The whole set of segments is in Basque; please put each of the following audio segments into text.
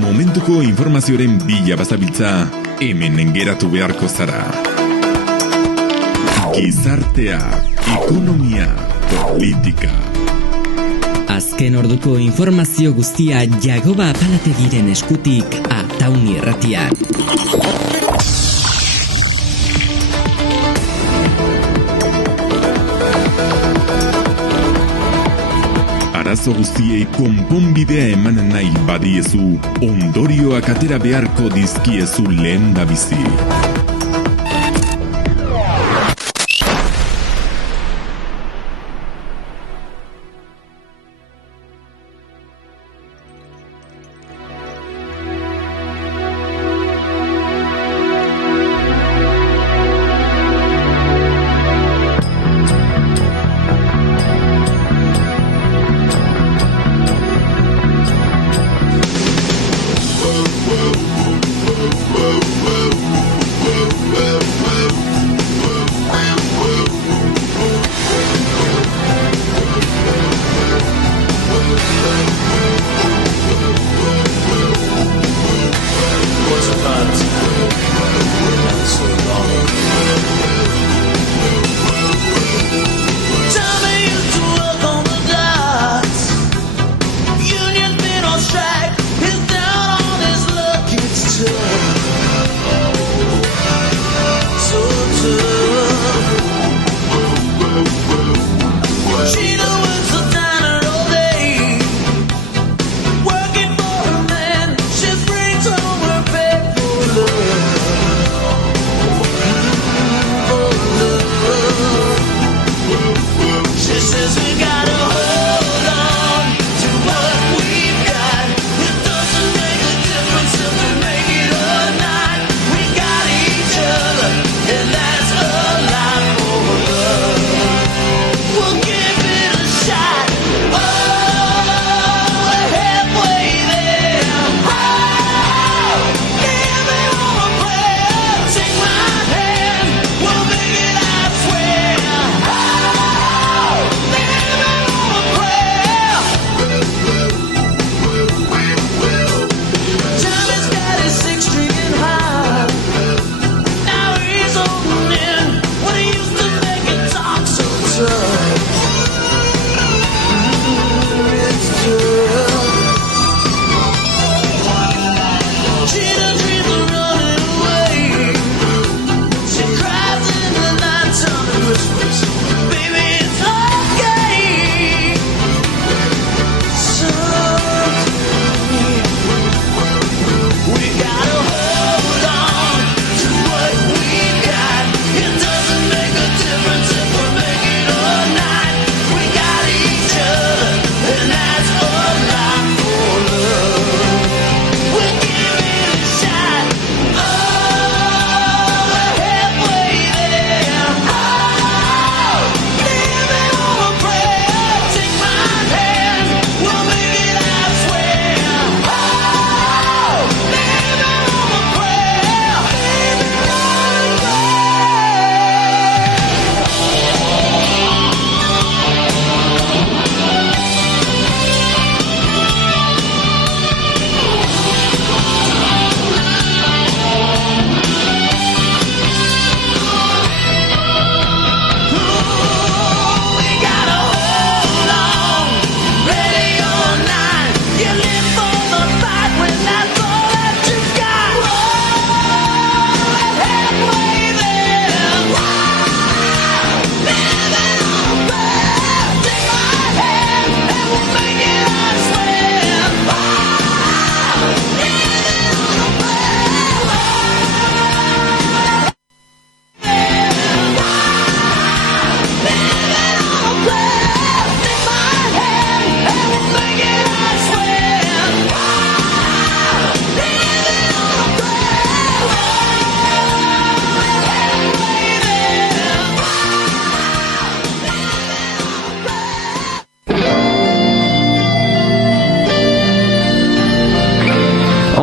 Momentuko informazioaren bila bazabiltza, hemen geratu beharko zara. Gizartea, ekonomia, politika. Azken orduko informazio guztia Jagoba Apalategiren eskutik Atauni Irratian. Arazo guztiei konponbidea eman nahi badiezu, ondorioak atera beharko dizkiezu lehendabizi.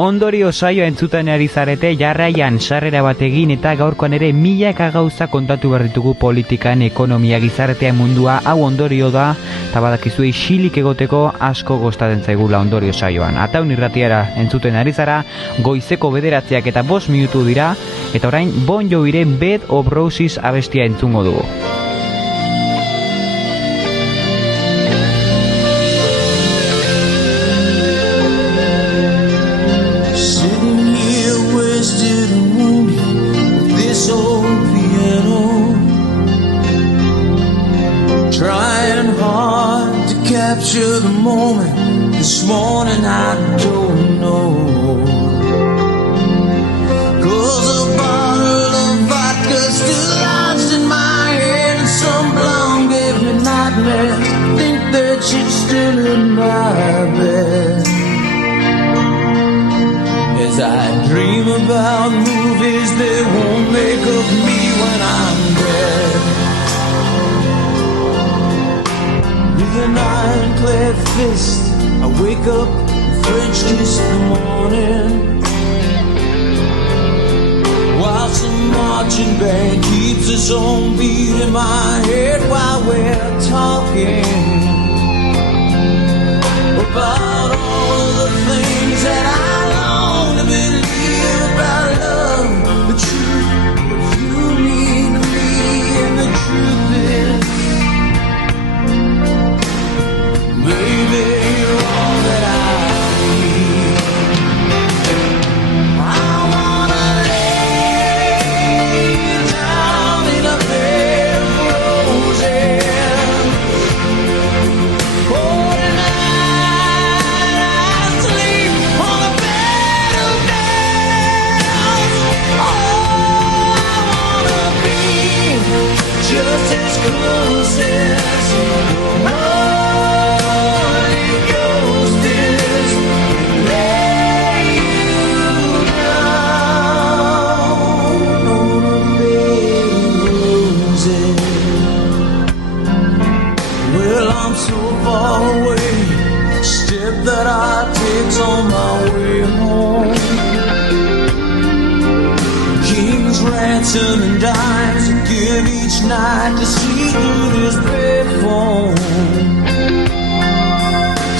Ondorio saioa entzuten ari zarete, jarraian sarrera bat egin eta gaurkoan ere milaka gauza kontatu behar ditugu politikan, ekonomia, gizartea, mundua. Hau Ondorio da, eta badakizue isilik egoteko asko gostatzen zaigula Ondorio saioan. Ataun irratiara entzuten ari zara, goizeko 9 eta 5 minutu dira, eta orain Bon Joviren Bed of Roses abestia entzungo dugu. Capture the moment. This morning I don't know, 'cause a bottle of vodka still lodged in my head, and some blonde gave me nightmares. Think that she's still in my bed as I dream about movies that won't make of me when I'm dead. With an ironclad fist, I wake up and French kiss the morning, while some marching band keeps its own beat in my head while we're talking about all of the things that I long to believe about love. The truth, what you mean to me, and the truth is, baby, you're all that I need. I wanna lay you down in a bed of roses. Oh, tonight I sleep on a bed of nails. Oh, I wanna be just as close as you know. I'm so far away, step that I take's on my way home. King's ransom and dimes I give each night to see through this bed phone.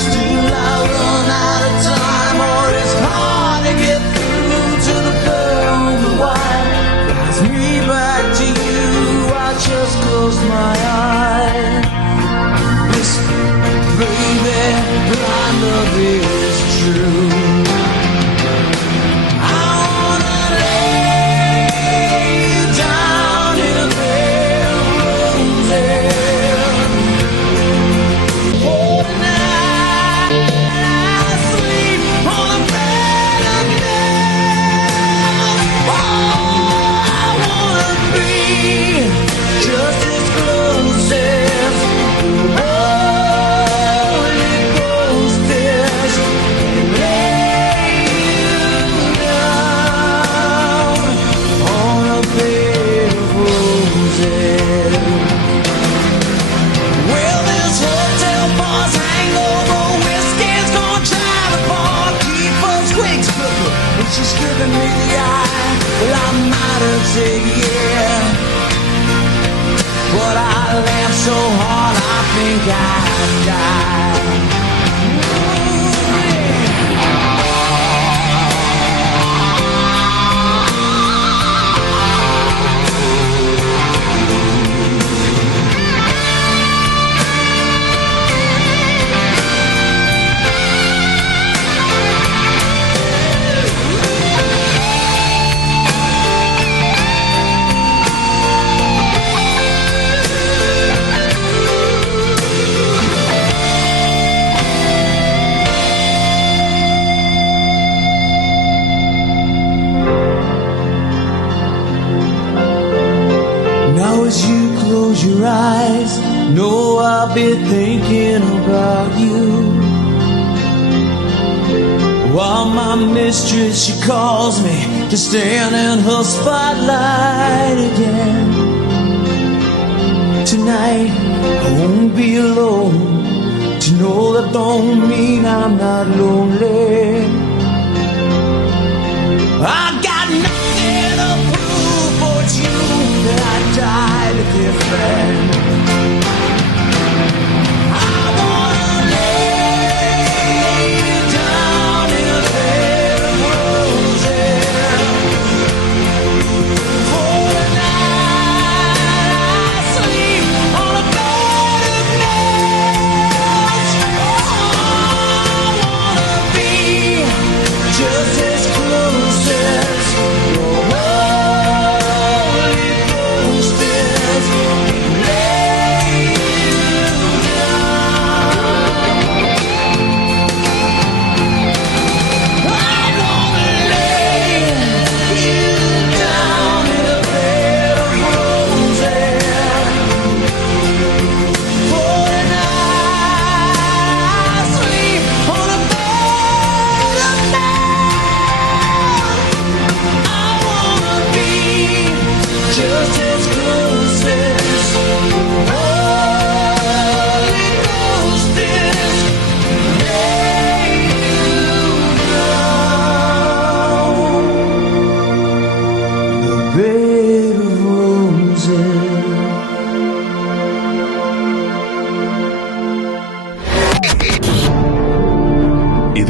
Still I run out of time, or it's hard to get through to the girl who flies me back to you. I just close my eyes, baby, my love is true. I wanna lay you down in a bed of roses. Oh, tonight I sleep on a bed of nails. Oh, I wanna be just as close as you. She's giving me the eye. Well, I might have said yeah, but I laughed so hard I think I'd die. Close your eyes, know I'll be thinking about you, while my mistress, she calls me to stand in her spotlight again. Tonight I won't be alone, to know that don't mean I'm not lonely.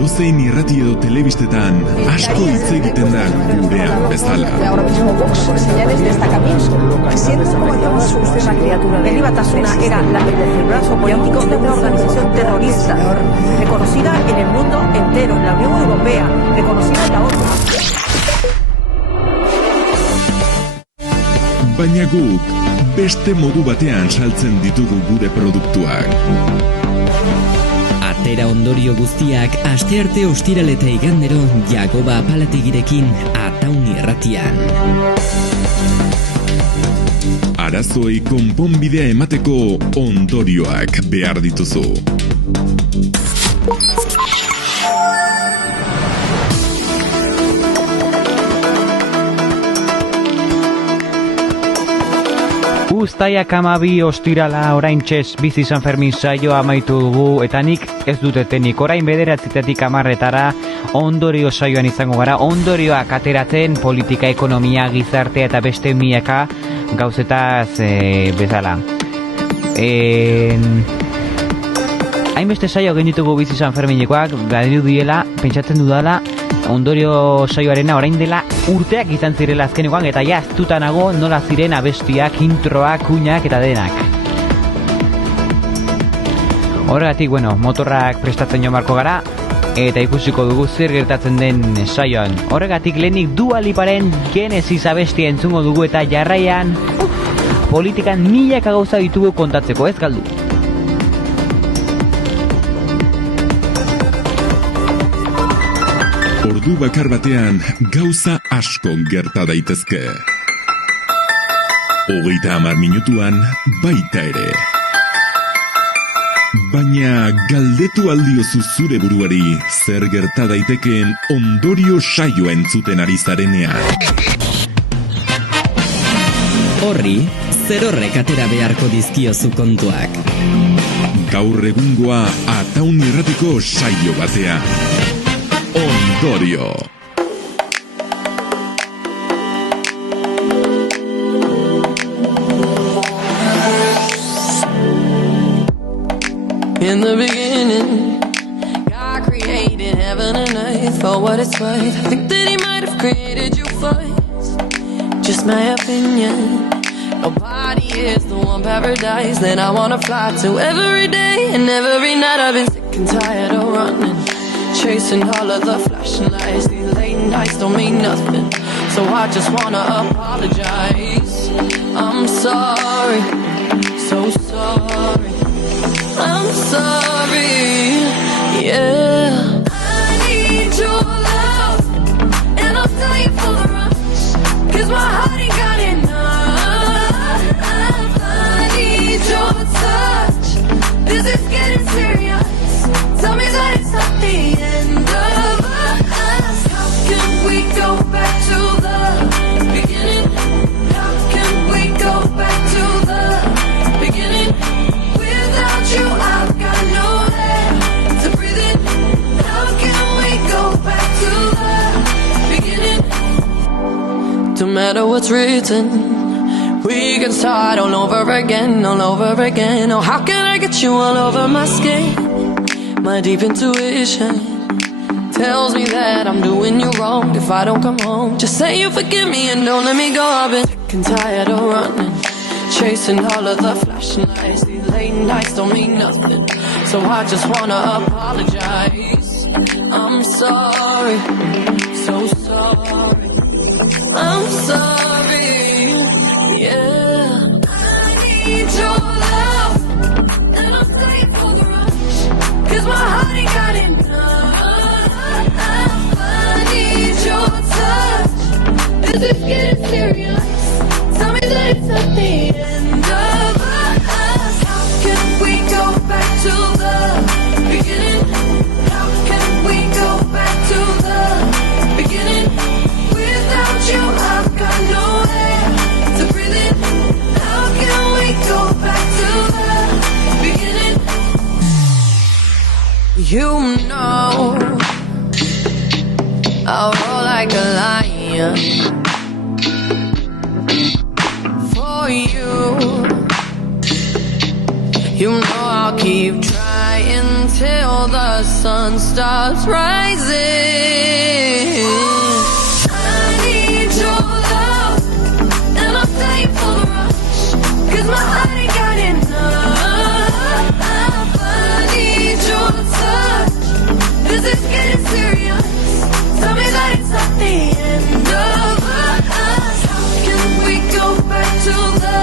Edozein irrati edo telebistetan asko hitz egiten da gurean bezala. Ahora mismo Vox señales destacamiento. Siendo usted una criatura. El Batasuna era el brazo político de una organización terrorista reconocida en el mundo entero, en la Unión Europea, reconocida en la ONU. Baina guk beste modu batean saltzen ditugu gure produktuak. Atera ondorio guztiak astearte ostiral eta igandero Jagoba apalategirekin Ataun irratian. Arazoei konponbidea emateko ondorioak behar dituzu. Uztaiak 12 ostirala oraintxez bizi San Fermin saioa amaitu dugu eta nik ez dut etenik. Orain 9:00 10:00 ondorio saioan izango gara. Ondorioak ateratzen politika, ekonomia, gizartea eta beste milaka gauzetaz bezala. Hainbeste saio genitugu bizi San Ferminekoak, badiru diela, pentsatzen dudala, ondorio saioarena orain dela urteak izan zirela azkenekoan, eta ja aztuta nago nola ziren abestiak, introak, kuinak eta denak. Horregatik, motorrak prestatzen joan marko gara, eta ikusiko dugu zer gertatzen den saioan. Horregatik lehenik Dua Liparen Genesis abestia entzungo dugu eta jarraian politikan milaka gauza ditugu kontatzeko, ez galdu. Ordu bakar batean gauza asko gerta daitezke. 30 minutuan baita ere. Baina galdetu aldiozu zure buruari zer gerta daitekeen ondorio saioa entzuten ari zarenean. Horri, zer horrek atera beharko dizkiozu kontuak. Gaur egungoa Ataun irratiko saio batean. Ondorio. In the beginning, God created heaven and earth for what it's worth. I think that he might have created you first. Just my opinion. Nobody is the one paradise that I wanna fly to every day and every night. I've been sick and tired of running, chasing all of the flashing lights. These late nights don't mean nothing, so I just wanna apologize. I'm sorry, so sorry. I'm sorry, yeah. I need your love, and I'll tell you for the rush, 'cause my heart ain't got enough. I need your touch, this is getting serious. Tell me that it's not the end of us. How can we go back to the beginning? How can we go back to the beginning? Without you, I've got no air to breathe in. How can we go back to the beginning? Don't matter what's written, we can start all over again, all over again. Oh, how can I get you all over my skin? My deep intuition tells me that I'm doing you wrong if I don't come home. Just say you forgive me and don't let me go. I've been sick and tired of running, chasing all of the flashing lights. These late nights don't mean nothing, so I just wanna apologize. I'm sorry, so sorry. I'm sorry, yeah. I need your love, and I'll stay for the rush, 'cause my heart ain't got enough. I need your touch, this is getting serious. Tell me that it's not the end of us. How can we go back to the beginning? How can we go back to the beginning? Without you, I've got no air to breathe in. How can we go back to the beginning? You know I'll roll like a lion for you. You know I'll keep trying to till the sun stops rising. I need your love, and I'm staying for the rush, 'cause my heart ain't got enough. I need your touch, 'cause it's getting serious. Tell me that it's not the end of us. How can we go back to the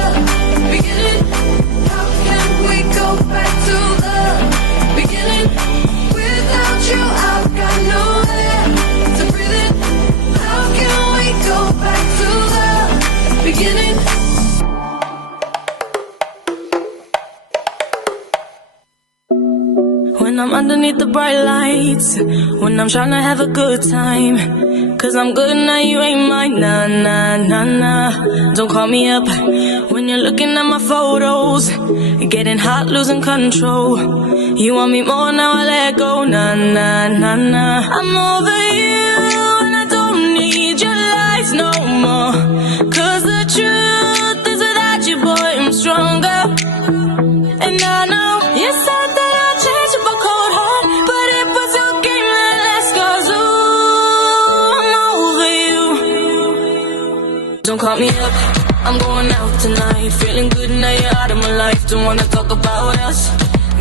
beginning? How can we go back to the beginning? Without you, I've got nowhere to breathe in. How can we go back to the beginning? When I'm underneath the bright lights, when I'm trying to have a good time, 'cause I'm good now, you ain't mine, nah, nah, nah, nah. Don't call me up when you're looking at my photos, getting hot, losing control. You want me more, now I let go, nah, nah, nah, nah. I'm over you and I don't need your lies no more, 'cause the truth is without you, boy, I'm stronger. And I know you said that I'll change up a cold heart, but it was your game that last, 'cause ooh, I'm over you. Don't call me up, I'm going out tonight, feeling good now you're out of my life. Don't wanna talk about us,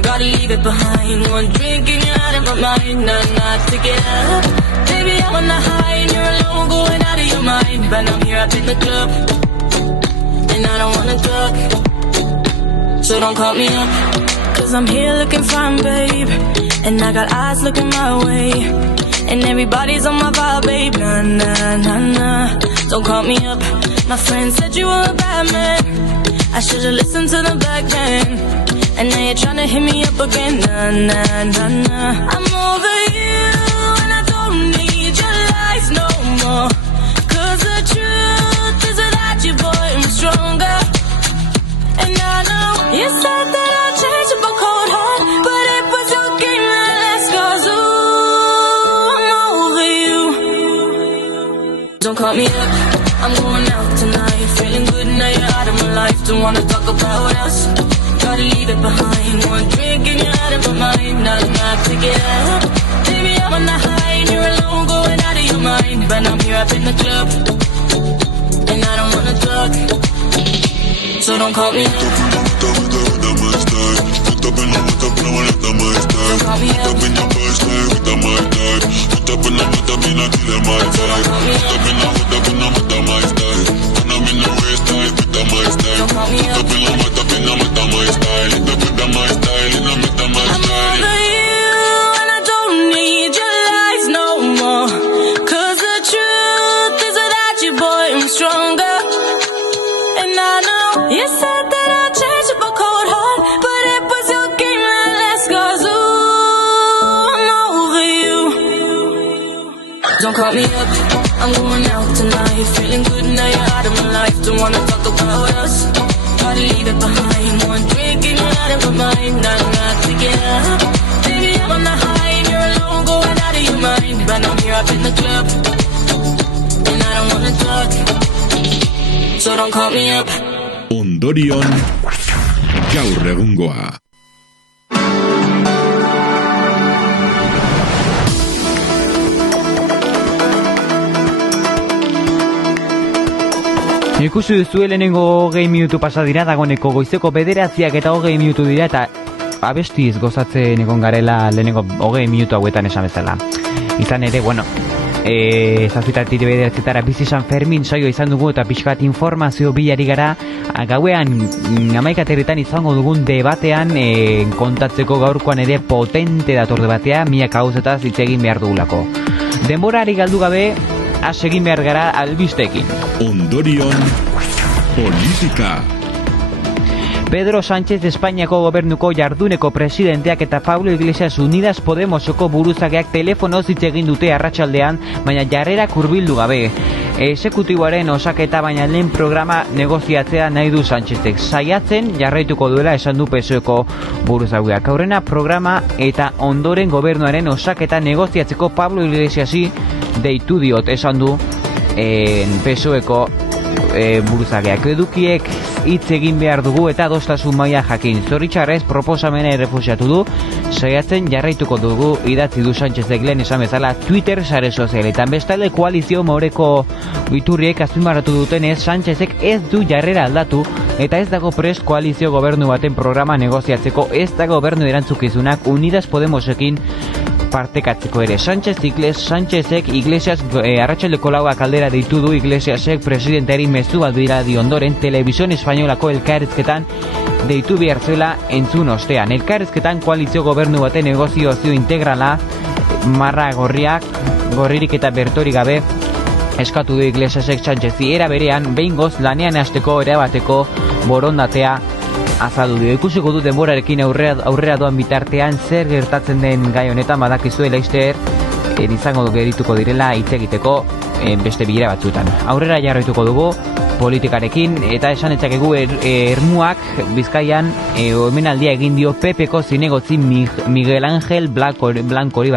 gotta leave it behind. One drink and you're out of my mind, nah, nah, take it out. Baby, I'm on the high and you're alone, going out of your mind. But I'm here up in the club, and I don't wanna talk, so don't call me up, 'cause I'm here looking fine, babe, and I got eyes looking my way, and everybody's on my vibe, babe, nah, nah, nah, nah. Don't call me up, my friend said you were a bad man, I should've listened to the back then, and now you're tryna hit me up again, nah, nah, nah, nah. I'm over you and I don't need your lies no more, 'cause the truth is without you, boy, I'm stronger. And I know you said that I'll change up a cold heart, but it was your game that last, 'cause ooh, I'm over you. Don't call me up, I'm going out tonight, feeling good now you're out of my life. Don't wanna talk about us, gotta leave it behind. One drink and you're out of my mind, nah, nah, take it out. Baby, I'm on the high and you're alone, going out of your mind. But I'm here up in the club, and I don't wanna talk, so don't call me up. Don't call me up. Don't call me up, I'm going out tonight, feeling good now you're out of my life. Don't wanna talk about us, gotta leave it behind. One drink and you're out of my mind, nah, nah, take it out. Baby, I'm on the high and you're alone, going out of your mind. But I'm here up in the club, and I don't wanna talk, so don't call me up. Ondorion, gaur egungoa. Ikusi duzu lehenengo 20 minutu pasa dira, dagoneko goizeko 9 eta 20 minutu dira, eta abestiz gozatzen egon garela lehenengo 20 minutu hauetan esan bezala. Izan ere, bueno, zazpitatik 9 bizi San Fermin saio izan dugu, eta pixkat informazio bilari gara, gauean 11 izango dugun debatean kontatzeko. Gaurkoan ere potente dator debatea, miak gauzetaz hitz egin behar dugulako. Denborari galdu gabe, egin behar gara albistekin. Ondorion, politika. Pedro Sánchez Espainiako gobernuko jarduneko presidenteak eta Pablo Iglesias Unidas Podemoseko buruzageak telefonoz hitz egin dute arratsaldean, baina jarrera hurbildu gabe. Exekutiboaren osaketa baina lehen programa negoziatzea nahi du Sánchezek. Saiatzen jarraituko duela esan du PSOEko buruzagiak. Aurrena programa eta ondoren gobernuaren osaketa negoziatzeko Pablo Iglesiasi deitu diot esan du PSOEko buruzageak. Edukiek hitz egin behar dugu eta adostasun maila jakin. Zoritxarrez proposamena errefusiatu du, saiatzen jarraituko dugu idatzi du Sánchezek lehen esan bezala Twitter sare sozialetan. Bestalde koalizio moreko iturriek azpimarratu dutenez, Sánchezek ez du jarrera aldatu eta ez dago prest koalizio gobernu baten programa negoziatzeko, ez dago gobernu erantzukizunak Unidas Podemosekin partekatzeko ere. Sánchezek Iglesias arratsaldeko lauak aldera deitu du. Iglesiasek presidenteari mezu baldira di ondoren Televisión Espainolako elkarrizketan deitu behar zela entzun ostean. Elkarrizketan koalizio gobernu baten negoziazio integrala marra gorririk eta bertorik gabe eskatu du Iglesiasek Sánchezi. Era berean, behingoz lanean hasteko erabateko borondatea azaldu dio. Ikusiko du denborarekin aurrera doan bitartean zer gertatzen den gai honetan. Badakizue laster izango gerituko direla hitz egiteko beste bilera batzuetan. Aurrera jarraituko dugu politikarekin eta esan etzakegu Ermuak Bizkaian omenaldia egin dio PPko zinegotzi Miguel Ángel Blancori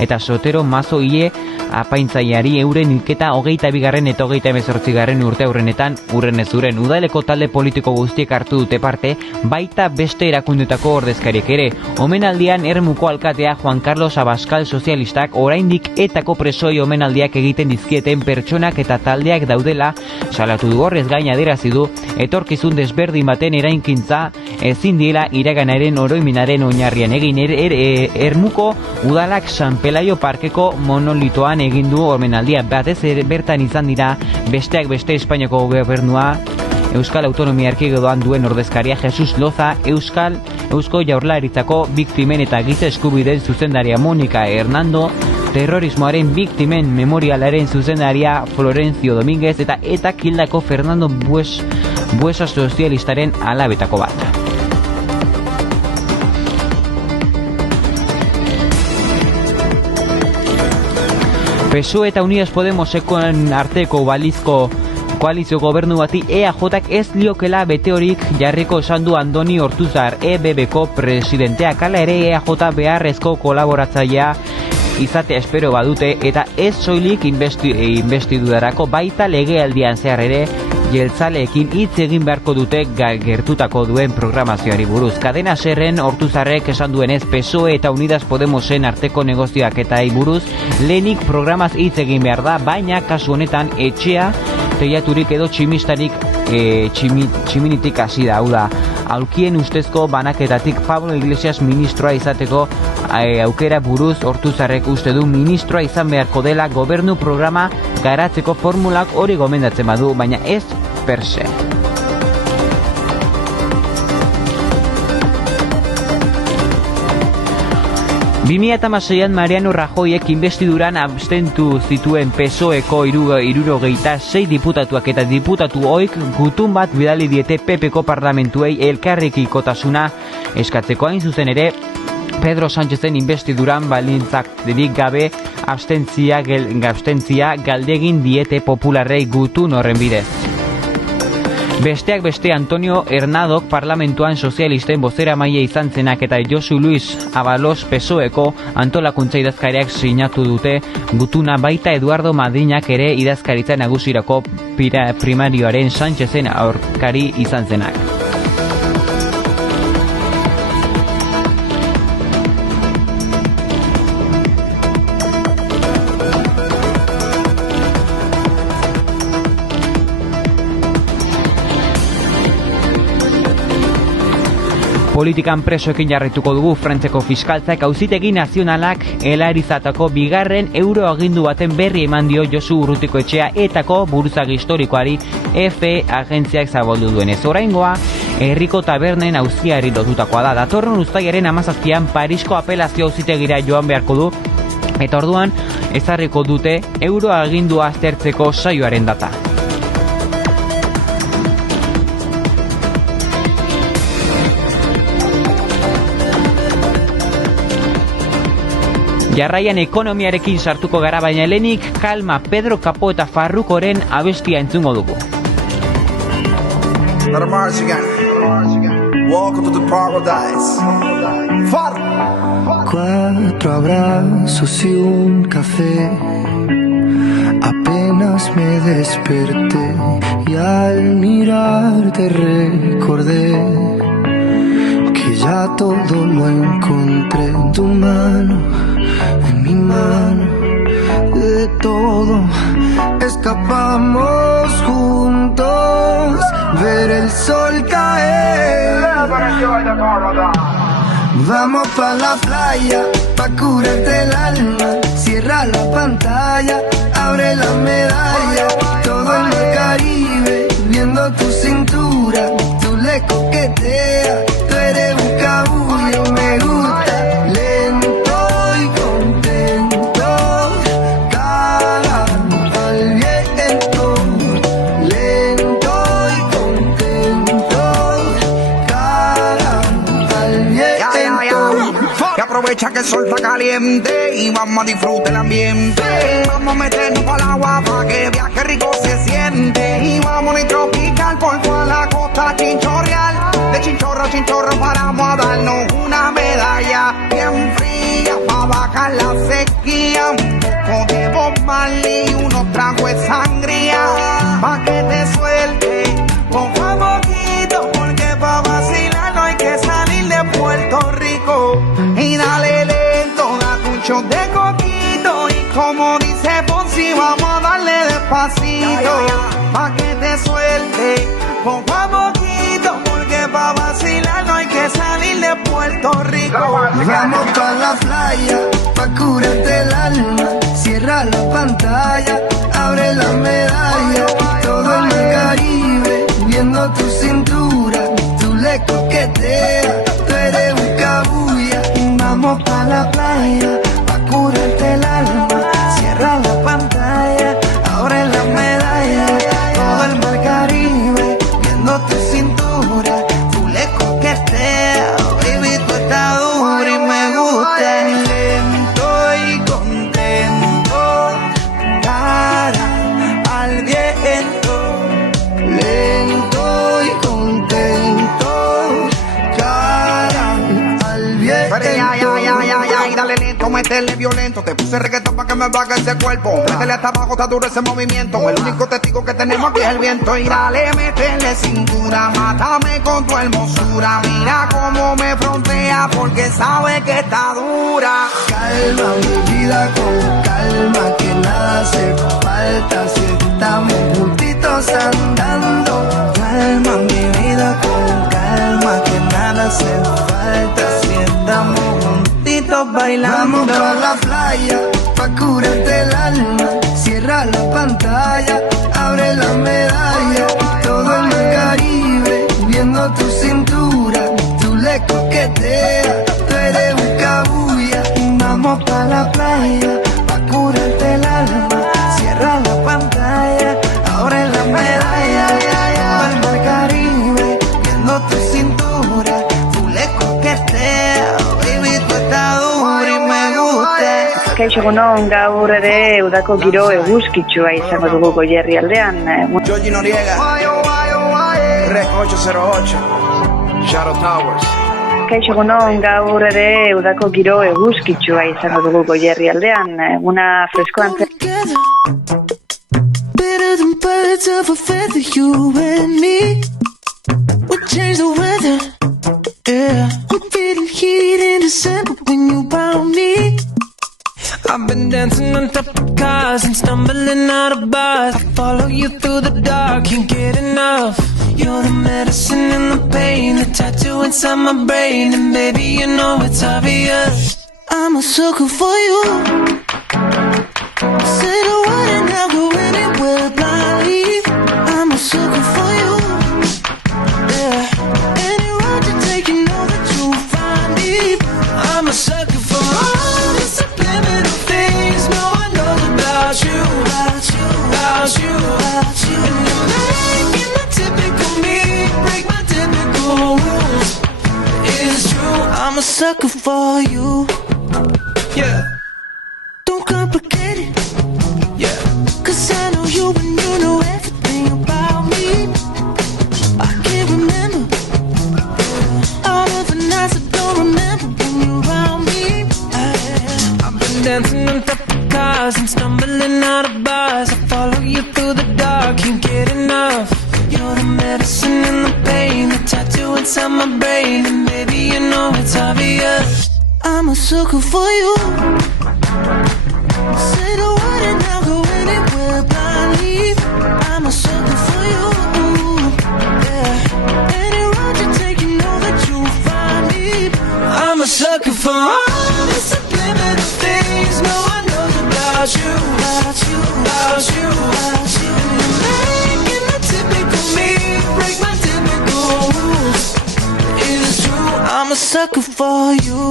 eta Sotero Mazo Ile apaintzaileari euren hilketa 22. eta 28. urte aurrenetan urrenez-uren. Udaleko talde politiko guztiek hartu dute parte, baita beste erakundetako ordezkariek ere. Omenaldian Ermuko alkatea Juan Carlos Abascal sozialistak oraindik etako presoi omenaldiak egiten dizkieten pertsonak eta taldeak daudela salatu du. Horrez gain adierazi du etorkizun desberdin baten eraikintza ezin diela iraganaren oroimenaren oinarrian egin. Ermuko udalak San Pelaio parkeko monolitoan egin du omenaldia. Batez bertan izan dira besteak beste Espainiako gobernua, Euskal Autonomia Erkidegoan duen ordezkaria Jesus Loza, Eusko Jaurlaritzako biktimen eta giza eskubideen zuzendaria Mónica Hernando, terrorismoaren biktimen memorialaren zuzendaria Florencio Domínguez eta hildako Fernando Buesa sozialistaren alabetako bat. PSOE eta Unidas Podemosekoen arteko balizko koalizio gobernu bati EAJak ez liokela beteorik jarriko esan du Andoni Ortuzar, EBBko presidenteak. Hala ere EAJ beharrezko kolaboratzailea izatea espero badute eta ez soilik investidudarako, baita legealdian zehar ere jeltzaleekin hitz egin beharko dute gertutako duen programazioari buruz. Kadena Serren Ortuzarrek esan duenez, PSOE eta Unidas Podemosen arteko negozioaketai buruz lehenik programaz hitz egin behar da, baina kasu honetan etxea teiaturik edo tximinitik hasi da. Hau da, aulkien ustezko banaketatik Pablo Iglesias ministroa izateko aukera buruz Ortuzarrek uste du ministroa izan beharko dela gobernu programa garatzeko formulak hori gomendatzen badu, baina ez per se. ...2006an Mariano Rajoyek investiduran abstentu zituen PSOEko 76 diputatuak eta diputatu oik gutun bat bidali diete PPko parlamentuei elkarrekikotasuna eskatzeko. Hain zuzen ere, Pedro Sánchezen investiduran balintzakrik gabe abstentzia galdegin diete popularrei gutun horren bidez. Besteak beste Antonio Hernadok parlamentuan sozialisten bozeramaile izan zenak eta Josu Luis Abalos PSOEko antolakuntza idazkariak sinatu dute gutuna, baita Eduardo Madrinak ere idazkaritza nagusirako primarioaren Sánchezen aurkari izan zenak. Politikan presoekin jarraituko dugu. Frantzeko fiskaltzak auzitegi nazionalak helarizatako bigarren euroagindu baten berri eman dio Josu Urrutikoetxea etako buruzagi historikoari EFE agentziak zabaldu duenez. Oraingoa herriko tabernen auziari lotutakoa da. Datorren uztailaren 17an Parisko apelazio auzitegira joan beharko du eta orduan ezarriko dute euroagindua aztertzeko saioaren data. Jarraian ekonomiarekin sartuko gara, baina lehenik Kalma, Pedro Capó eta Farrukoren abestia entzungo dugu. Welcome to the paradise. Far. 4 abrazos y un café. Apenas apenas me desperté y al mirarte recordé que ya todo lo encontré en tu mano, en mi mano. De todo escapamos juntos, ver el sol caer. Vamos pa' la playa, pa' curarte el alma. Cierra la pantalla, abre la medalla. Todo el mar Caribe, viendo tu cintura. Tú le coqueteas, tú eres un cabullo. Me gusta lento y contento, cara al viento. Lento y contento, cara al viento. Que aprovecha que el sol está caliente y vamos a disfrutar el ambiente. Vamos a meternos para el agua para que viaje rico se siente. Y vamos a tropical por toda la costa chinchorreal. De chinchorro a chinchorro paramos a darnos una medalla bien fría para bajar la sequía. Un poco de Bob Marley y unos tragos de sangría pa' que te suelte poco a poquito, porque pa' vacilar no hay que salir de Puerto Rico. Y dale lento, date un shot de coquito. Y como dice Fonsi, vamos a darle despacito pa' que te suelte poco a poquito, porque pa' vacilar no hay que salir de Puerto Rico. Vamos pa' la playa, pa' curarte el alma. Cierra la pantalla, abre la medalla. Todo el mar Caribe, viendo tu cintura. Tú le coqueteas, tú eres un cabulla. Vamos pa' la playa, pa' curarte el alma. Cierra la pantalla, abre la medalla. Todo el mar Caribe, viendo tu cintura. Tú le coqueteas, baby, tú estás dura y me gusta. Lento y contento, cara al viento. Lento y contento, cara al viento. Ay, dale lento, métele violento. Te puse reggaetón pa' que me baje ese cuerpo. Métele hasta abajo, está duro ese movimiento. El único testigo que tenemos aquí es el viento. Y dale, métele cintura, mátame con tu hermosura. Mira cómo me frontea porque sabe que está dura. Calma mi vida con calma, que nada hace falta si estamos juntitos andando. Calma mi vida con calma, que nada hace falta si estamos juntitos bailando. Vamos pa' la playa, pa' curarte el alma. Cierra la pantalla, abre la medalla. Todo el mar Caribe, viendo tu cintura. Tú le coqueteas, tú eres un cabulla. Vamos pa' la playa, pa' curarte el alma. Cierra la pantalla, abre la medalla. Todo el mar Caribe, viendo tu cintura. Tú le coqueteas, baby, tú estás dura y me gusta. Kaixo egunon, gaur ere udako giro eguzkitsua izango dugu Goierri aldean. Georgie Noriega, Rec 808, Shadow Towers. Kaixo egunon, gaur ere udako giro eguzkitsua izango dugu Goierri aldean. Una freskoan Better than birds of a feather, you and me. We change the weather, yeah. I'm feeling heat in December when you found me. I've been dancing on top of cars and stumbling out of bars. I follow you through the dark, can't get enough. You're the medicine and the pain, the tattoo inside my brain. And baby, you know it's obvious, I'm a sucker for you. Say the word and I'll go anywhere blindly. I'm a sucker for you, yeah. Any road you take, you know that you'll find me. I'm a sucker for all the subliminal things no one knows about you, about you, about you, about you. And you're making the typical me break my typical rules. It's true, I'm a sucker for you, yeah. Don't complicate it, yeah. 'Cause I know you and you know everything about me. I can't remember all of the nights I don't remember when you're around me. I've been dancing on top of cars cars and stumbling out of bars. I follow you through the dark, can't get enough. You're the medicine and the pain, the tattoo inside my brain, and baby you know it's obvious. I'm a sucker for you. Say the word and I'll go anywhere blindly. I'm a sucker for you. Yeah. Any road you take, you know that you'll find me. I'm a sucker for all the subliminal things no one knows about you, about you, about you, about you. Making the typical me break my typical rules. It is true, I'm a sucker for you.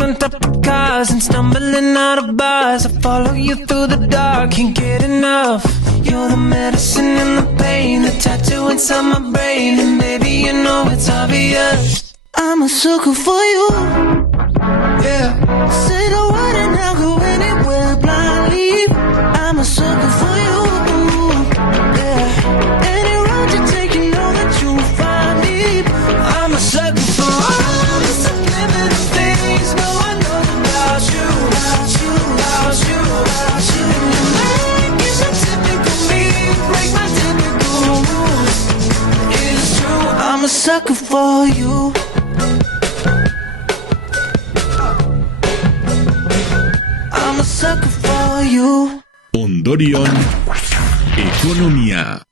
On top of cars and stumbling out of bars. I follow you through the dark, can't get enough. You're the medicine and the pain, the tattoo inside my brain, and baby you know it's obvious. I'm a sucker for you. Yeah. Say the word and I'll go anywhere blindly. I'm a sucker for you. Yeah. Any road you take, you know that you'll find me. I'm a sucker for all the subliminal things no one knows about you, about you, about you, about you. Making the typical me break my typical rules. It's true, I'm a sucker for you. I'm a sucker for you. Ondorion, ekonomia.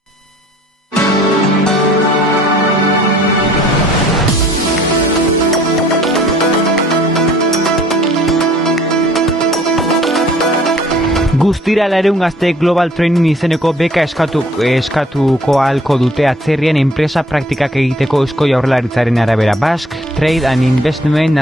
Guztira lareun gazteek Global Training izeneko beka eskatuko ahalko dute atzerrien enpresa praktikak egiteko Eusko Jaurlaritzaren arabera. Basque Trade and Investment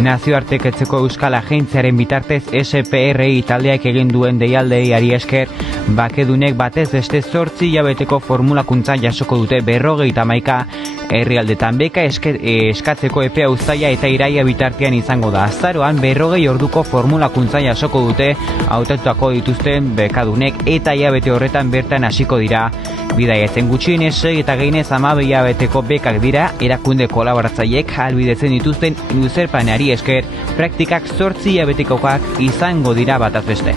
nazioarteketzeko euskal agentziaren bitartez SPRI taldeak egin duen deialdei ari esker, bakedunek batez beste 8 hilabeteko formulakuntza jasoko dute 51 herrialdetan. Beka eskatzeko epea uztaila eta iraia bitartean izango da. Azaroan 40 orduko formulakuntza jasoko dute hautatutako dituzten bekadunek eta hilabete horretan bertan hasiko dira bidaiatzen. Gutxienez 6 eta gehienez 12 hilabeteko bekak dira, erakunde kolaboratzaileek ahalbidetzen dituzten luzerpanari esker, praktikak 8 hilabetekoak izango dira bataz beste.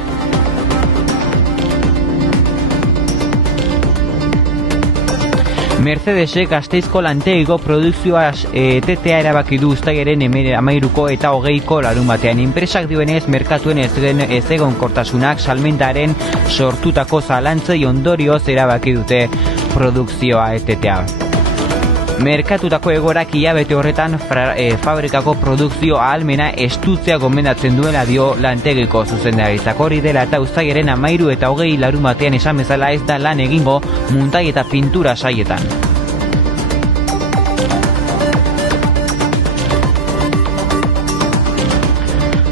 Mercedesek Gasteizko lantegiko produkzioa etetea erabaki du uztailaren 13 eta 20ko larunbatean. Enpresak dioenez, merkatuen ezegonkortasunak salmentaren sortutako zalantzei ondorioz erabaki dute produkzioa etetea. Merkatutako egorak hilabete horretan fabrikako produkzio ahalmena estutzea gomendatzen duela dio lantegiko zuzendaritzak. Hori dela eta uztailaren 13 eta 20 larunbatean esan bezala ez da lan egingo muntai eta pintura saietan.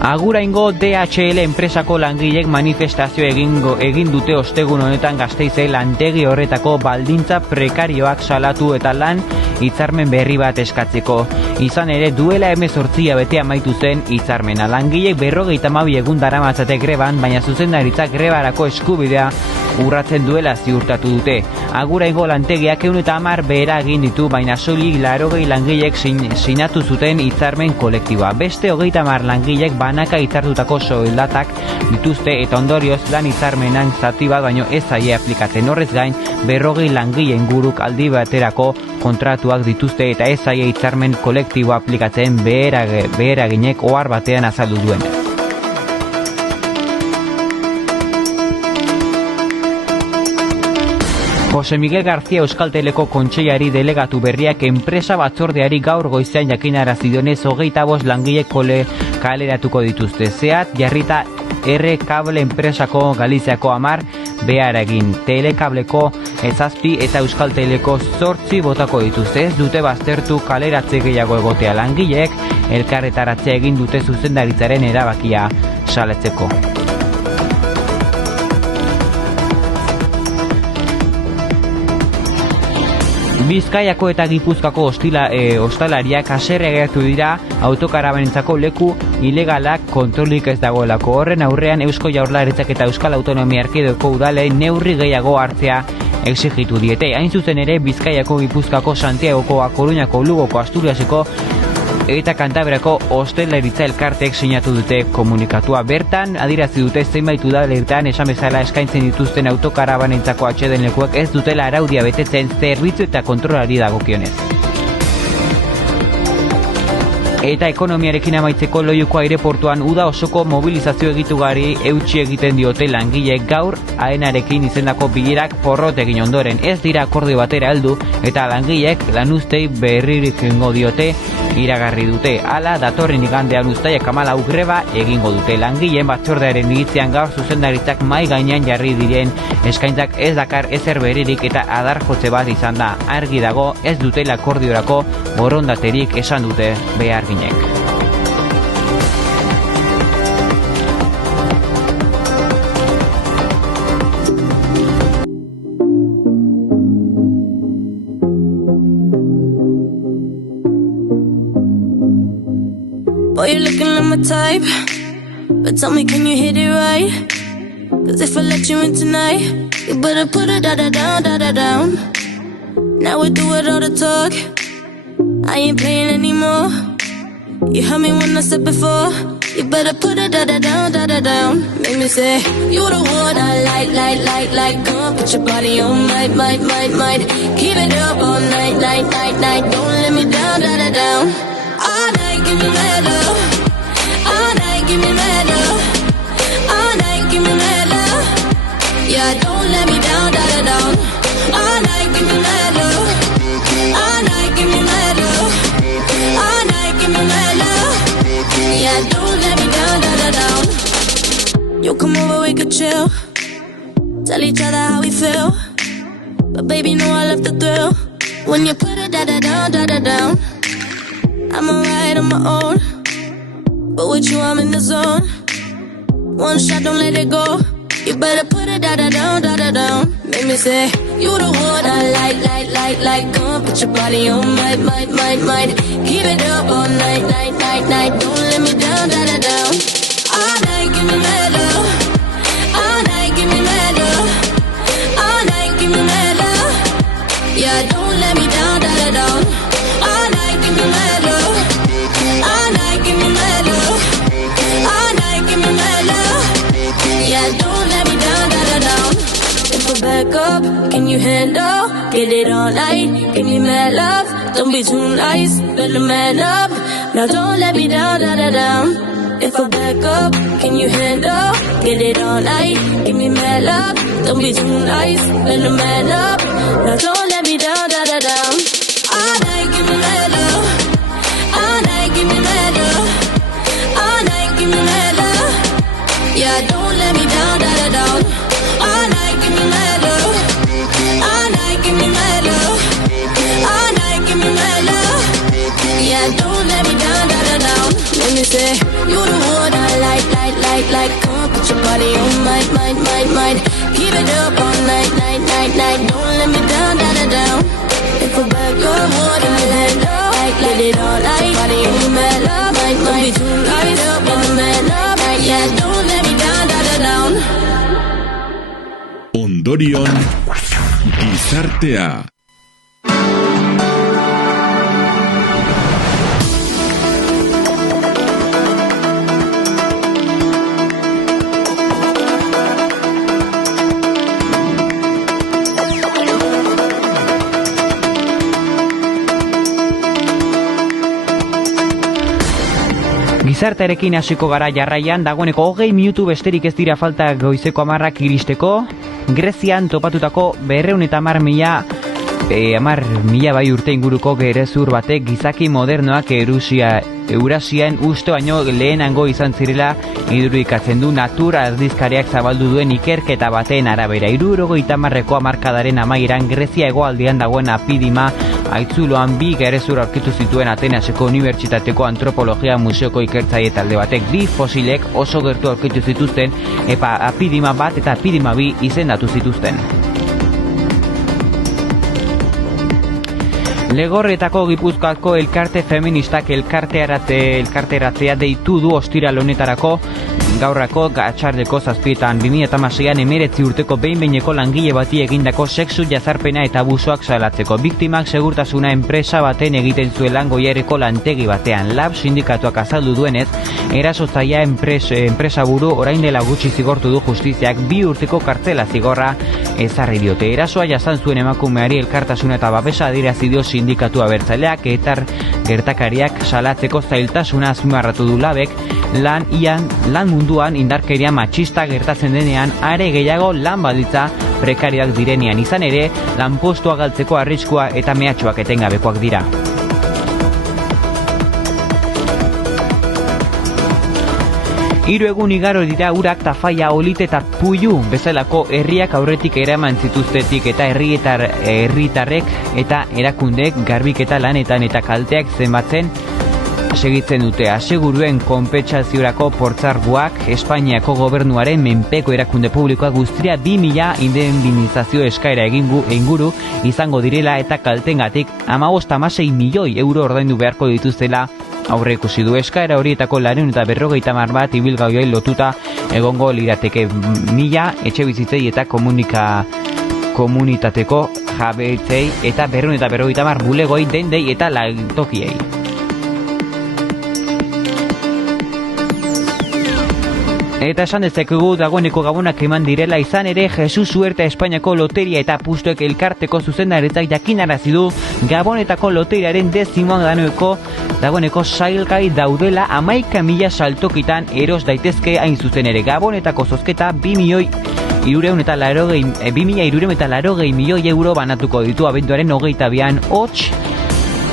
Aguraingo DHL enpresako langilek manifestazio egin dute ostegun honetan Gasteize lantegi horretako baldintza prekarioak salatu eta lan hitzarmen berri bat eskatzeko. Izan ere, duela 18 hilabete amaitu zen hitzarmena. Langilek 52 egun daramatzate greban, baina zuzendaritzak grebarako eskubidea urratzen duela ziurtatu dute. Aguraingo lantegiak 110 behera egin ditu, baina soilik 80 langilek sinatu zuten hitzarmen kolektiboa. Beste 30 langilek banaka hitzartutako soldatak dituzte eta ondorioz lan hitzarmenan zati bat baino ez zaie aplikatzen. Horrez gain, 40 langile inguruk aldi baterako kontratuak dituzte eta ez zaie hitzarmen kolektiboa aplikatzen beheraginek ohar batean azaldu duen. Jose Miguel García Euskalteleko kontseilari delegatu berriak enpresa batzordeari gaur goizean jakinarazi dionez 25 langile kaleratuko dituzte. Zehat jarrita R-Kable enpresako Galiziako 10, Beharagin Telekableko 7 eta Euskalteleko 8 botako dituzte. Ez dute baztertu kaleratze gehiago egotea. Langileek elkarretaratzea egin dute zuzendaritzaren erabakia salatzeko. Bizkaiako eta Gipuzkoako ostalariak haserre agertu dira autokarabanentzako leku ilegalak kontrolik ez dagoelako. Horren aurrean Eusko Jaurlaritzak eta Euskal Autonomia Erkidegoko udalei neurri gehiago hartzea exigitu diete. Hain zuzen ere Bizkaiako, Gipuzkoako, Santiagoko, A Coruñako, Lugoko, Asturiaseko eta Kantabriako ostalaritza elkarteek sinatu dute komunikatua. Bertan adierazi dute zenbait udalerritan esan bezala eskaintzen dituzten autokarabanentzako atseden lekuak ez dutela araudia betetzen zerbitzu eta kontrolari dagokionez. Eta ekonomiarekin amaitzeko, Loiuko aireportuan uda osoko mobilizazio egitugarri eutsi egiten diote langileek gaur AENarekin izendako bilerak porrot egin ondoren. Ez dira akordio batera heldu eta langileek lanuztei berririk egingo diote iragarri dute. Hala, datorren igandean uztaiak 14 greba egingo dute. Langileen batzordearen iritzian gaur zuzendaritzak mahai gainean jarri diren eskaintzak ez dakar ezer berririk eta adar jotze bat izan da. Argi dago ez dutela akordiorako borondaterik esan dute beharginek. Boy, you're looking like my type, but tell me, can you hit it right? Cause if I let you in tonight, you better put it down. Now we do it all the talk, I ain't playing anymore. You heard me when I said before, you better put it down. Make me say, you the one I like. Come put your body on might. Keep it up all night. Don't let me down. All night, give me mad love. All night, give me mad love. All night, give me mad love. Yeah, don't let me down. All night, give me mad love. All night, give me mad love. All night, give me mad love. Yeah, don't let me down. You come over, we could chill. Tell each other how we feel. But baby, know I love the thrill. When you put it down. I'm alright on my own, but with you I'm in the zone. One shot, don't let it go. You better put it down. Make me say, you the one I like. Come put your body on might. Keep it up all night. Don't let me down. All night, give me mad love. All night, give me mad love. All night, give me mad love. Yeah, don't let me down. All night, give me mad love. All night, give me mad love. All night, give me mad love. Yeah, don't let me down. If I back up, can you handle? Get it all night, give me mad love. Don't be too nice, better man up. Now don't let me down. If I back up, can you handle? Get it all night, give me mad love. Don't be too nice, better man up. Now don't let me down. All night, give me mad love. All night, give me mad love. All night, give me mad love. Yeah, don't let me down. All night, give me mad love. All night, give me mad love. All night, give me mad love. Yeah, don't let me down. Let me say, you the one I like. Come put your body on might. Keep it up all night. Don't let me down. If I back up, what I like. Let it all night. Body on mad love. Don't be too light up on the mad love. Yeah, don't let me down. Ondorion, gizartea. Gizartearekin hasiko gara jarraian, dagoeneko 20 minutu besterik ez dira falta goizeko 10 iristeko. Grezian topatutako 210.000 bai urte inguruko gerezur batek gizaki modernoak Eurasian uste baino lehenango izan zirela irudikatzen du Natura aldizkariak zabaldu duen ikerketa baten arabera. 70ko hamarkadaren amaieran Grezia hegoaldean dagoen Apidima aitzuloan 2 gerezur aurkitu zituen Atenaseko Unibertsitateko Antropologia Museoko ikertzaile talde batek 2 fosilek oso gertu aurkitu zituzten eta Apidima 1 eta Apidima 2 izendatu zituzten. Legorretako Gipuzkoako elkarte feministak elkarteratzea deitu du ostiral honetarako gaurrako atxardeko 7etan 2016an 19 urteko behin-behineko langile bati egindako sexu jazarpena eta abusoak salatzeko. Biktimak segurtasuna enpresa baten egiten zuen Goierriko lantegi batean. Lab sindikatuak azaldu duenez, erasotzailea enpresa buru orain dela gutxi zigortu du justiziak 2 urteko kartzela zigorra ezarri diote. Erasoa jasan zuen emakumeari elkartasuna eta babesa adierazi dio sindikatu abertzaleak eta gertakariak salatzeko zailtasuna azpimarratu du Labek, lan munduan indarkeria matxista gertatzen denean are gehiago lan baldintza prekarioak direnean, izan ere lanpostua galtzeko arriskua eta mehatxuak etengabekoak dira. Hiru egun igaro dira Urak, Tafaia, Olite eta Puiu bezalako herriak aurretik eraman zituztetik eta herritarrek eta erakundeek garbiketa lanetan eta kalteak zenbatzen segitzen dute. Aseguruen konpentsaziorako portzarguak Espainiako gobernuaren menpeko erakunde publikoa guztira 2.000 indemnizazio eskaera inguru izango direla eta kaltengatik 15,6 milioi euro ordaindu beharko dituztela aurre ikusi du. Eskaera horietako 450 bat ibilgailuei lotuta egongo lirateke 1.000 etxebizitzei eta komunitateko jabetzei eta 450 bulegoi, dendei eta lantokiei. Eta esan dezakegu dagoeneko gabonak eman direla, izan ere Jesus Suerta Espainiako loteria eta apustuek elkarteko zuzendaritzak jakinarazi du Gabonetako loteriaren 10. dagoeneko sailgai daudela 11.000 saltokitan eros daitezke hain zuzen ere. Gabonetako zozketa 2.380 milioi euro banatuko ditu abenduaren 22an hots.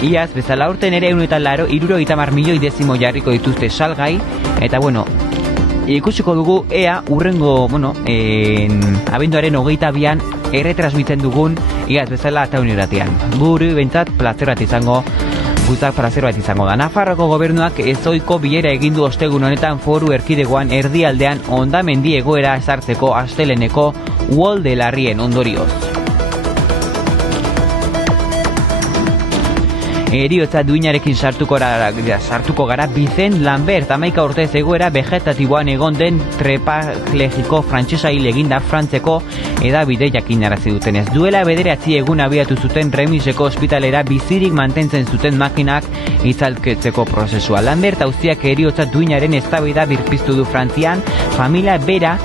Iaz bezala aurten ere 1.370 milioi dezimo jarriko dituzte salgai eta ikusiko dugu ea urrengo, abenduaren 22an erretransmiten dugun iaz bezala Ataun irratian. Guri bentsat plazer bat izango da. Nafarroko gobernuak ezoiko bilera egindu ostegun honetan Foru Erkidegoan erdialdean hondamendi egoera ezartzeko asteleneko uholde larrien ondorioz. Heriotza duinarekin sartuko gara Vicent Lambert, 11 urtez egoera vegetatiboan egon den trepaglegiko frantsesa hil eginda Frantzeko hedabide jakinarazi dutenez. Duela 9 egun abiatu zuten Remiseko ospitalera bizirik mantentzen zuten makinak itzalketzeko prozesua. Lambert auziak heriotza duinaren eztabaida birpiztu du Frantzian, familia bera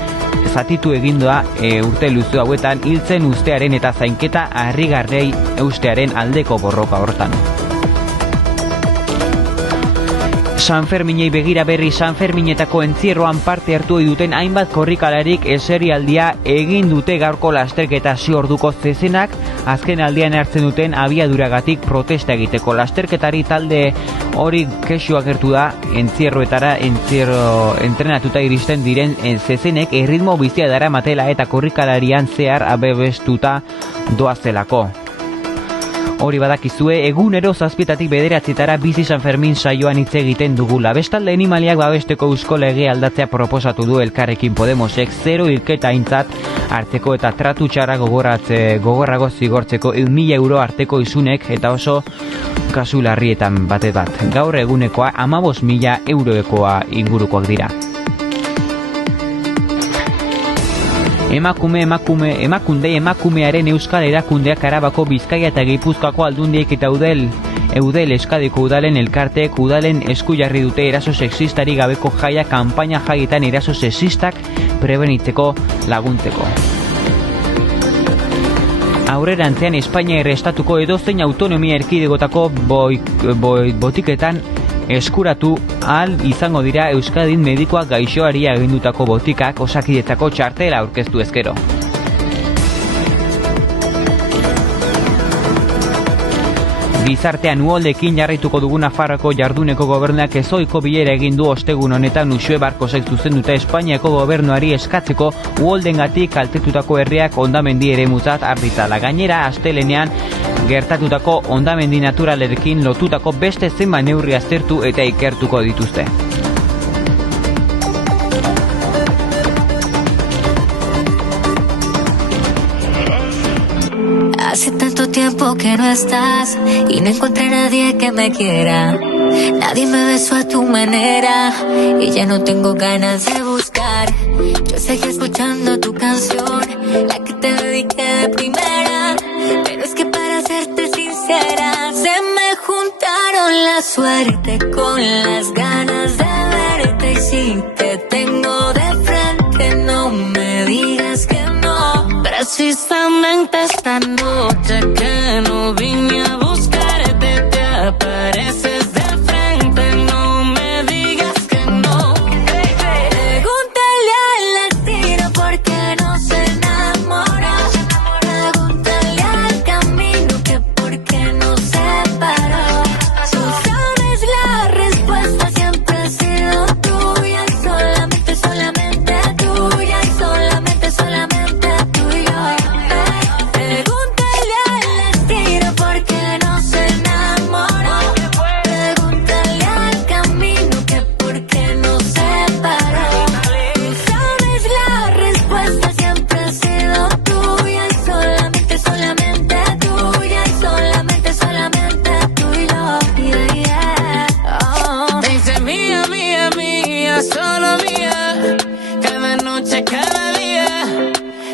zatitu egindoa urte luze hauetan hiltzen ustearen eta zainketa harrigarrei eustearen aldeko borroka hortan. San Ferminei begira berri, San Ferminetako entzierroan parte hartu duten hainbat korrikalarik eserialdia egin dute gaurko lasterketa 6 orduko zezenak azken aldian hartzen duten abiaduragatik protesta egiteko. Lasterketari talde hori kexu agertu da entrenatuta iristen diren zezenek erritmo bizia daramatela eta korrikalarian zehar abebestuta doazelako. Hori badakizue, egunero 7:00 9:00 bizi San Fermin saioan hitz egiten dugula. Bestalde animaliak babesteko eusko lege aldatzea proposatu du Elkarrekin Podemosek 0 hilketa aintzat hartzeko eta tratu txarra gogorrago zigortzeko 1.000 euro arteko isunek eta oso kasu larrietan bate bat. Gaur egunekoa 15.000 eurokoa ingurukoak dira. Emakumearen Euskal Erakundeak Arabako, Bizkaia eta Gipuzkoako aldundiek eta Eudel Euskadiko udalen elkarteek udalen esku jarri dute eraso sexistari gabeko jaia kanpaina jaietan eraso sexistak prebenitzeko laguntzeko. Aurrerantzean Espainia errestatuko edozein autonomia erkidegotako botiketan eskuratu ahal izango dira Euskadin medikoak gaixoari agindutako botikak Osakidetzako txartela aurkeztu ezkero. Gizartean uholdekin jarraituko dugu Nafarroko jarduneko gobernuak ezoiko bilera egin du ostegun honetan Uxue Barkosek zuzenduta Espainiako gobernuari eskatzeko uholdengatik kaltetutako herriak hondamendi eremutzat hartzala. Gainera, astelenean gertatutako hondamendi naturalerekin lotutako beste zenbait neurri aztertu eta ikertuko dituzte. Hace tanto tiempo tiempo que no estás y no encontré a nadie que me quiera. Nadie me besó a tu manera y ya no tengo ganas de buscar. Yo seguí escuchando tu canción, la que te dediqué de primera. Pero es que para serte sincera, se me juntaron la suerte con las ganas de verte. Y si te tengo de frente, no me digas que no. Precisamente esta noche que no vine a buscarte, te apareces de frente, no me digas que no. Pregúntale al destino por qué no se enamora. Pregúntale al camino que por qué no se paró. Tú sabes la respuesta, siempre ha sido tuya. Solamente, solamente tuya. Solamente, solamente tuya. Pregúntale al destino por qué no se enamora. Pregúntale al camino que por qué no se paró. Tú sabes la respuesta, siempre ha sido tuya. Solamente, solamente tuya. Solamente, solamente tuya. Yeah, yeah. Oh. Te hice mía, mía, mía, solo mía. Cada noche, cada día.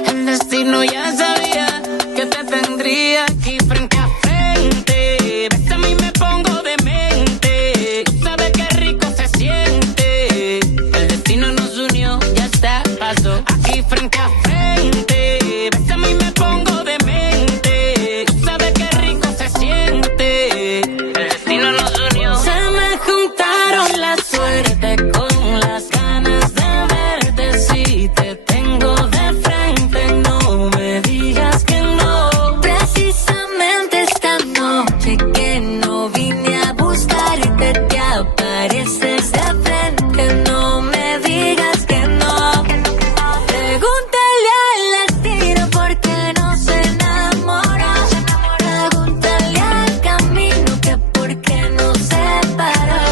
El destino ya sabía que te tendría aquí frente a frente. Bésame y me pongo demente. Tú sabes qué rico se siente. El destino nos unió, ya está, pasó. Aquí frente a frente. Bésame y me pongo demente. Tú sabes qué rico se siente. El destino nos unió. Se me juntaron la suerte con las ganas de verte. Si te tengo de frente, no me digas que no. Precisamente esta noche que no vine a buscarte, te apareces de frente, no me digas que no. Pregúntale al destino por qué no se enamora. Pregúntale al camino que por qué no se paró.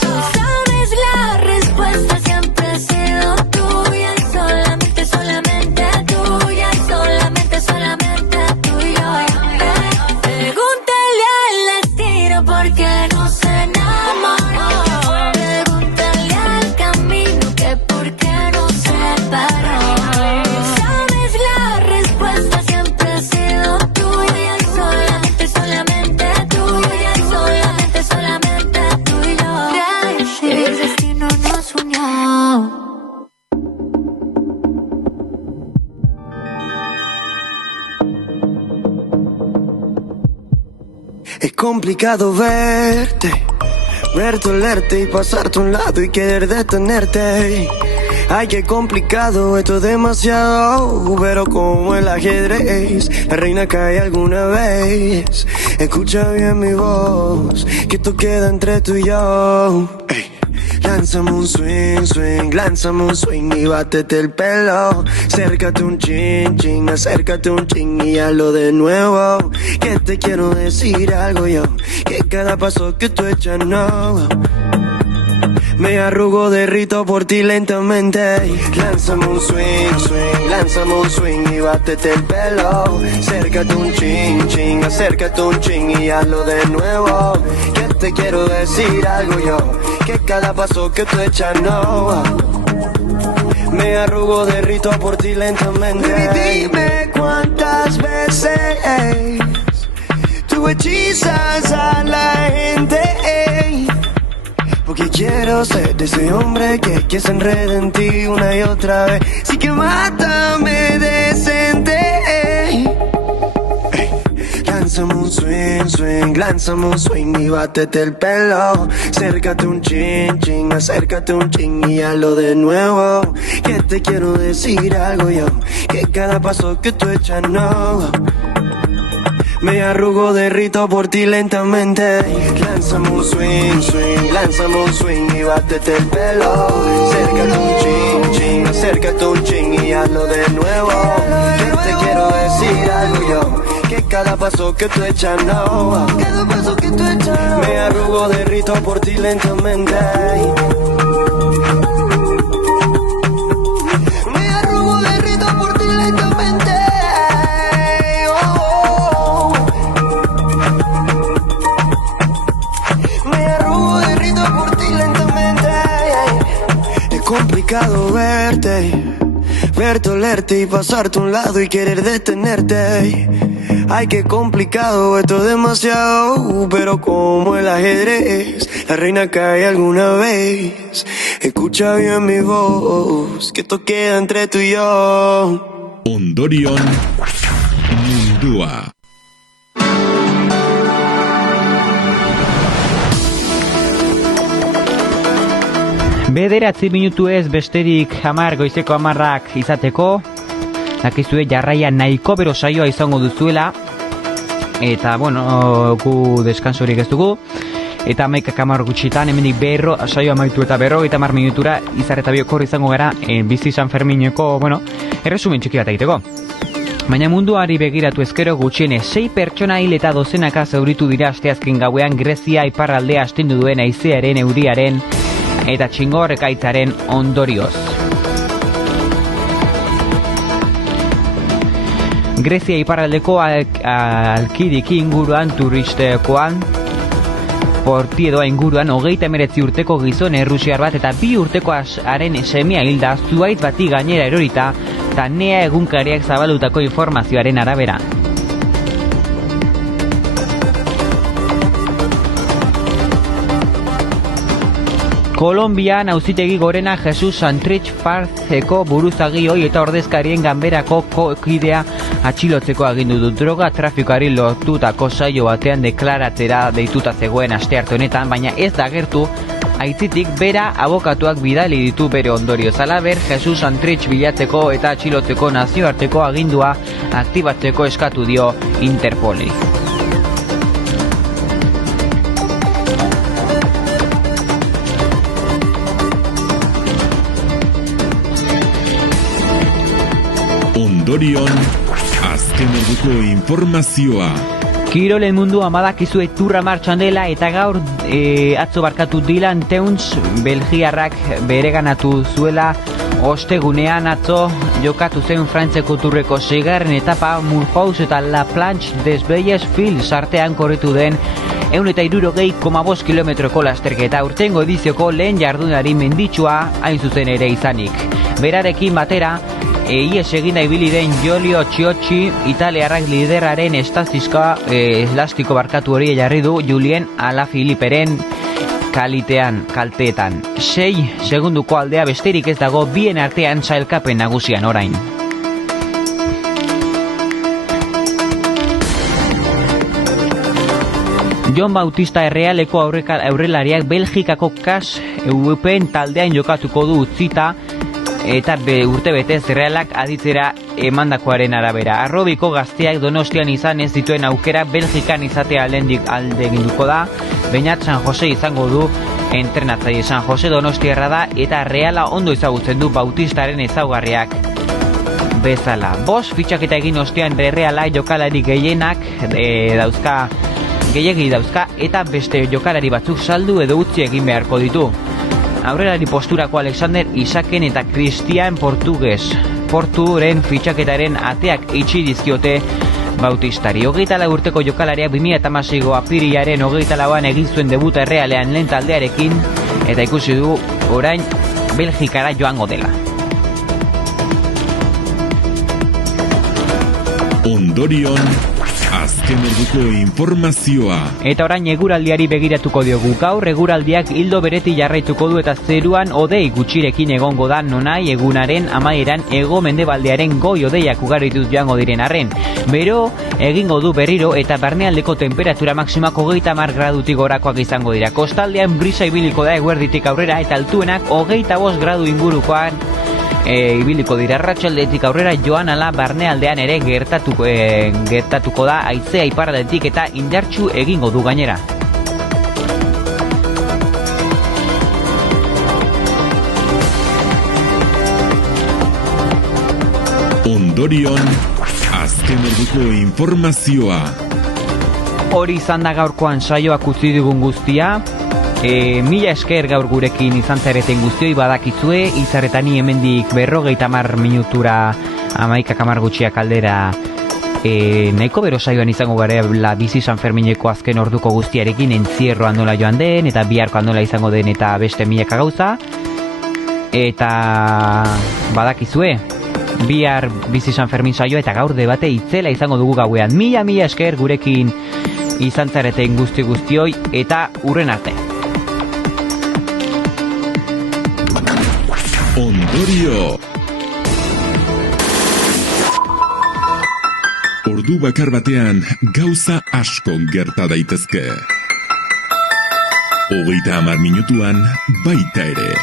Tú sabes la respuesta, siempre ha sido tuya. Solamente, solamente tuya. Solamente, solamente tuya. Pregúntale al destino por qué no se enamoró. Pregúntale al camino que por qué no se paró. Tú sabes la respuesta, siempre ha sido tuya. Solamente, solamente tuya. Solamente, solamente tuya. El destino nos unió. Es complicado verte, olerte y pasarte a un lado y querer detenerte. Ay, qué complicado, esto es demasiado. Pero como el ajedrez, la reina cae alguna vez. Escucha bien mi voz, que esto queda entre tú y yo. Ey. Lánzame un swing, swing, lánzame un swing y bátete el pelo. Acércate un chin, chin, acércate un chin y hazlo de nuevo. Que te quiero decir algo yo, que cada paso que tú echas no. Me arrugo, derrito por ti lentamente. Lánzame un swing, swing, lánzame un swing y bátete el pelo. Acércate un chin, chin, acércate un chin y hazlo de nuevo. Que te quiero decir algo yo, que cada paso que tú echas no. Me arrugo, derrito por ti lentamente. Baby, dime cuántas veces tú hechizas a la gente. Porque quiero ser de ese hombre que se enreda en ti una y otra vez. Sí que mátame decente. Lánzame un swing, swing, lánzame un swing y bátete el pelo. Acércate un chin, chin, acércate un chin y hazlo de nuevo. Que te quiero decir algo yo, que cada paso que tú echas no. Me arrugo, derrito por ti lentamente. Lánzame un swing, swing, lánzame un swing y bátete el pelo. Acércate un chin, chin, acércate un chin y hazlo de nuevo. Que te quiero decir algo yo, que cada paso que tú echas no. Cada paso que tú echas no. Me arrugo, derrito por ti lentamente. Me arrugo, derrito por ti lentamente. Oh, oh, oh. verte, olerte y pasarte a un lado y querer detenerte. Ay, qué complicado, esto es demasiado, pero como el ajedrez, la reina cae alguna vez. Escucha bien mi voz, que esto queda entre tú y yo. Ondorion mundua. Bederatzi minutu ez besterik 10 goizeko 10ak izateko. Dakizue jarraian nahiko bero saioa izango duzuela. Eta, bueno, gu deskansorik ez dugu. Eta 11 gutxitan, hemendik saioa amaitu eta 50 minutura izarreta biokor izango gara bizi San Fermineko, bueno, erresumen txiki bat egiteko. Baina munduari begiratu ezkero gutxienez 6 pertsona hil eta dozenaka zauritu dira asteazken gauean Grezia iparraldea astindu duen haizearen, euriaren eta txingor ekaitzaren ondorioz. Grezia iparraldeko Alkidik inguruan turistekoan Portiedoa inguruan 39 urteko gizon errusiar bat eta 2 urteko haren semia hilda zuhaitz bati gainera erorita eta NEA egunkariak zabalutako informazioaren arabera. Kolonbian auzitegi gorena Jesus Santrich Farzeko buruzagioi eta ordezkarien ganberako kidea atxilotzeko agindu du. Droga trafikoari lotutako saio batean deklaratzera deituta zegoen astearte honetan, baina ez da agertu aitzitik bera abokatuak bidali ditu bere ondorioz. Halaber, Jesus Santrich bilatzeko eta atxilotzeko nazioarteko agindua aktibatzeko eskatu dio Interpoli. Ondorion, azken orduko informazioa. Kirolen mundua badakizue turra martxan dela eta gaur atzo barkatu Dylan Teuns Belgiarrak bereganatu zuela ostegunean atzo jokatu zen Frantzeko turreko 6. etapa Mulhouse eta La Planche des Belles Filles artean korritu den 160,5 kilometroko lasterketa urtengo edizioko lehen jardunari menditsua hain zuzen ere izanik. Berarekin batera, ies eginda ibili den Giulio Ciocci italiarrak liderraren estazizka elastiko barkatu hori jarri du Julien Alaphilipperen kalteetan. 6 segunduko aldea besterik ez dago bien artean sailkapen nagusian orain. Jon Bautista Errealeko aurrelariak Belgikako KAS Eupen taldean jokatuko du utzita eta urte betez Realak aditzera emandakoaren arabera. Arrobiko gazteak Donostian izan ez dituen aukera Belgikan izatea alde eginduko da. Beñat San Jose izango du entrenatzaile. San Jose Donostiarra da eta Reala ondo ezagutzen du Bautistaren ezaugarriak bezala. 5 fitxaketa egin ostean Reala jokalari gehienak gehiegi dauzka eta beste jokalari batzuk saldu edo utzi egin beharko ditu. Aurrelari posturako Alexander Isaken eta Christian Porturen fitxaketaren ateak itxi dizkiote Bautistari. 24 urteko jokalariak 2016ko apirilaren 24an egin zuen debuta Errealean lehen taldearekin eta ikusi du orain Belgikara joango dela. Ondorion, azken orduko informazioa. Eta orain eguraldiari begiratuko diogu. Gaur eguraldiak ildo bereti jarraituko du eta zeruan hodei gutxirekin egongo da nonai egunaren amaieran hego mendebaldearen goi hodeiak ugarituz joango diren arren. Bero egingo du berriro eta barnealdeko temperatura maksimak 30 gradutik gorakoak izango dira. Kostaldean brisa ibiliko da eguerditik aurrera eta altuenak 25 gradu ingurukoan ibiliko dira. Arratsaldetik aurrera joan ala barnealdean ere gertatuko da haizea iparraldetik eta indartsu egingo du gainera. Ondorion, azken orduko informazioa. Hori izan da gaurkoan saioak utzi dugun guztia. Mila esker gaur gurekin izan zareten guztioi badakizue, izarretani hemendik 50 minutura 11 gutxiak aldera nahiko bero saioan izango garela bizi San Fermineko azken orduko guztiarekin, entzierroan nola joan den eta biharkoan nola izango den eta beste milaka gauza. Eta badakizue, Bihar bizi San Fermin saioa eta gaur debate itzela izango dugu gauean. Mila esker gurekin izan zareten guztioi eta hurren arte. Ondorio. Ordu bakar batean gauza asko gerta daitezke. 30 minutuan baita ere.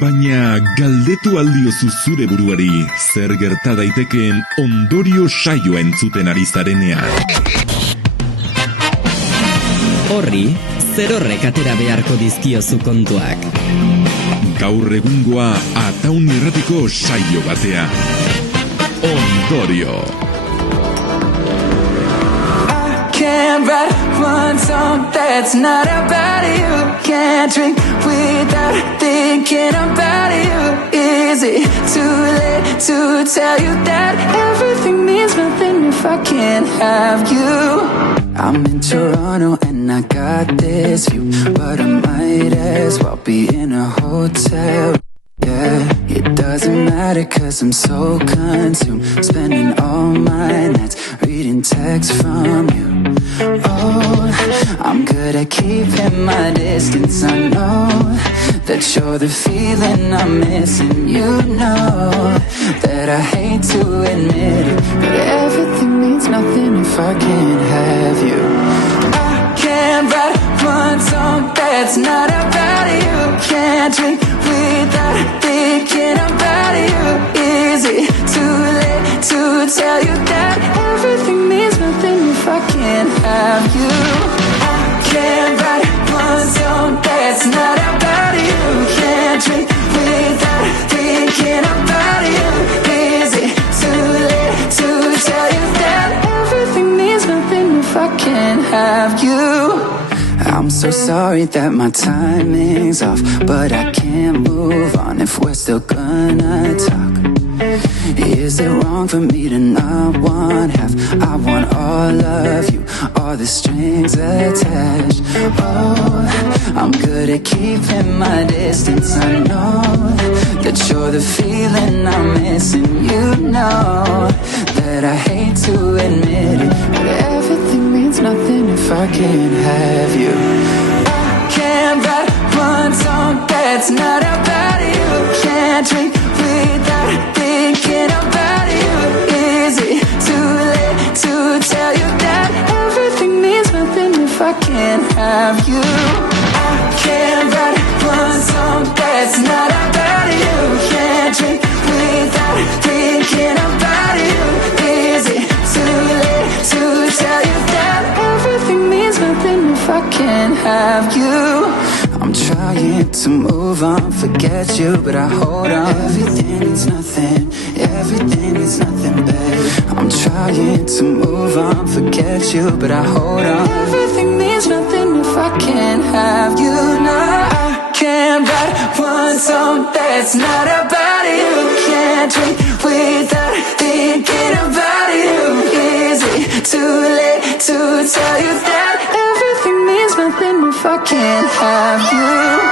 Baina galdetu aldiozu zure buruari zer gerta daitekeen ondorio saioa entzuten ari zarenean. Horri, zer horrek atera beharko dizkiozu kontuak. Gaur egungoa Ataun Irratiko saio batean. Ondorio. Can't write one song that's not about you. Can't drink without thinking about you. Is it too late to tell you that everything means nothing if I can't have you? I'm in Toronto and I got this view, but I might as well be in a hotel. Yeah, it doesn't matter cause I'm so consumed, spending all my nights reading texts from you. Oh, I'm good at keeping my distance. I know that you're the feeling I'm missing. You know that I hate to admit it, but everything means nothing if I can't have you. I can't write one song that's not about you. Can't drink without thinking about you. Is it too late to tell you that everything means nothing if I can't have you? I can't write one song that's not about you. Can't drink without thinking about you. Is it too late to tell you that everything means nothing if I can't have you? I'm so sorry that my timing's off, but I can't move on if we're still gonna talk. Is it wrong for me to not want half? I want all of you, all the strings attached. Oh, I'm good at keeping my distance. I know that you're the feeling I'm missing. You know that I hate to admit it, but everything means nothing if I can't have you. I can't write one song that's not about you. Can't drink without thinking about you. Is it too late to tell you that everything means nothing if I can't have you? I can't write one song that's not about you. Can't drink without thinking about you. Is it too late to tell you that everything means nothing if I can't have you? I'm trying to move on, forget you, but I hold on. Everything means nothing, everything means nothing, babe. I'm trying to move on, forget you, but I hold on. Everything means nothing if I can't have you. No, I can't write one song that's not about you. Can't drink without thinking about you. Is it too late to tell you that everything means nothing if I can't have you?